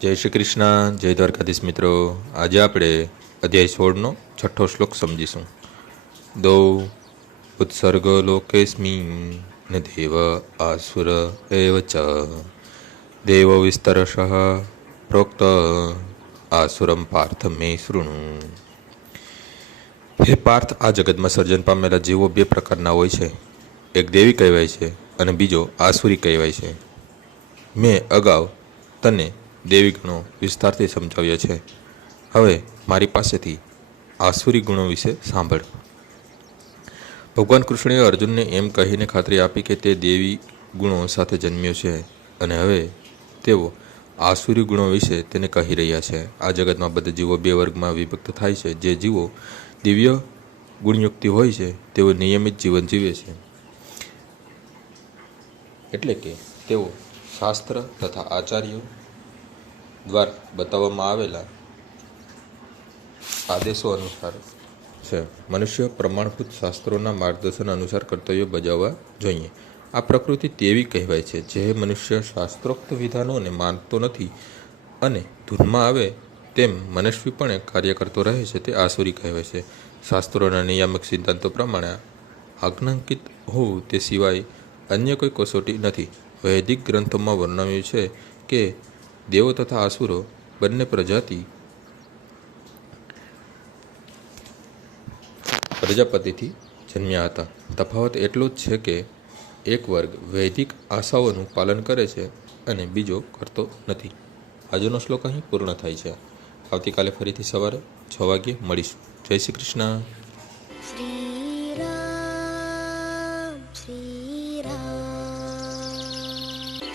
જય શ્રી કૃષ્ણ, જય દ્વારકાધીશ મિત્રો. આજે આપણે અધ્યાય 16નો છઠ્ઠો શ્લોક સમજીશું. દૌ ઉત્સર્ગ લોકેસ્મિન ન દેવ આસુર એવ ચ દેવ વિસ્તરશ પ્રોક્ત આસુરમ પાર્થ મે શૃણુ. હે પાર્થ, આ જગતમાં સર્જન પામેલા જીવો બે પ્રકારના હોય છે. એક દેવી કહેવાય છે અને બીજો આસુરી કહેવાય છે. મેં અગાઉ તને દેવી ગુણો વિસ્તારથી સમજાવ્યા છે. હવે મારી પાસેથી આસુરી ગુણો વિશે સાંભળ. ભગવાન કૃષ્ણએ અર્જુનને એમ કહીને ખાતરી આપી કે તે દેવી ગુણો સાથે જન્મ્યો છે અને હવે તેઓ આસુરી ગુણો વિશે તેને કહી રહ્યા છે. આ જગતમાં બધા જીવો બે વર્ગમાં વિભક્ત થાય છે. જે જીવો દિવ્ય ગુણયુક્તિ હોય છે તેઓ નિયમિત જીવન જીવે છે, એટલે કે તેઓ શાસ્ત્ર તથા આચાર્યો દ્વારા બતાવવામાં આવેલા આદેશો અનુસાર છે. મનુષ્ય પ્રમાણભૂત શાસ્ત્રોના માર્ગદર્શન અનુસાર કર્તવ્યો બજાવવા જોઈએ. આ પ્રકૃતિ તેવી કહેવાય છે. જે મનુષ્ય શાસ્ત્રોક્ત વિધાનોને માનતો નથી અને ધૂનમાં આવે તેમ મનસ્વીપણે કાર્ય કરતો રહે છે તે આસુરી કહેવાય છે. શાસ્ત્રોના નિયામક સિદ્ધાંતો પ્રમાણે આજ્ઞાંકિત હોવું તે સિવાય અન્ય કોઈ કસોટી નથી. વૈદિક ગ્રંથોમાં વર્ણવ્યું છે કે દેવો તથા આસુરો બંને પ્રજાપતિથી જન્મ્યા હતા. તફાવત એટલો જ છે કે એક વર્ગ વૈદિક આશાઓનું પાલન કરે છે અને બીજો કરતો નથી. આજનો શ્લોક અહીં પૂર્ણ થાય છે. આવતીકાલે ફરીથી સવારે 6 વાગ્યે મળીશું. જય શ્રી કૃષ્ણ.